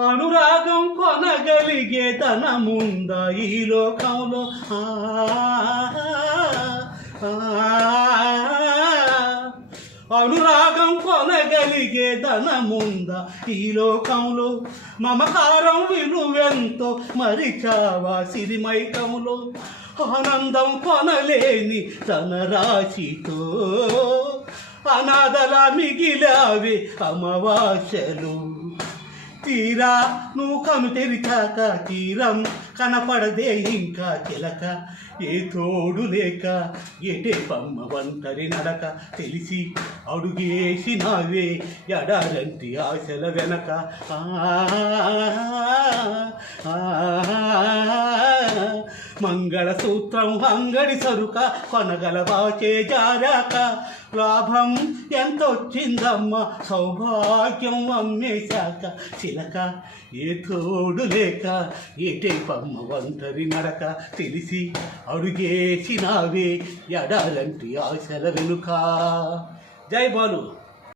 అనురాగం కొనగలిగే ధనముందా ఈ లోకంలో? అనురాగం కొనగలిగే ధనముందా ఈ లోకంలో? మమకారం విలువెంతో మరిచావా సిరిమైకంలో? ఆనందం కొనలేని తన రాశితో అనాథల మిగిలావే అమావాస్యలు. తీరా నువ్వు కను తెరిచాక తీరం కనపడదే ఇంకా చిలక. ఏ తోడు లేక ఎటే పమ్మ వంటరి నడక. తెలిసి అడుగేసినావే ఎడారంటి ఆశల వెనక. మంగళసూత్రం అంగడి సరుక కొనగలవాచే జారాక. లాభం ఎంతొచ్చిందమ్మ సౌభాగ్యం అమ్మేశాక. చిలక ఏ తోడు లేక ఏటే పమ్మ వంటరి నడక. తెలిసి అడుగేసినావే ఎడాలంటి ఆశల వెనుక. జై బాలు.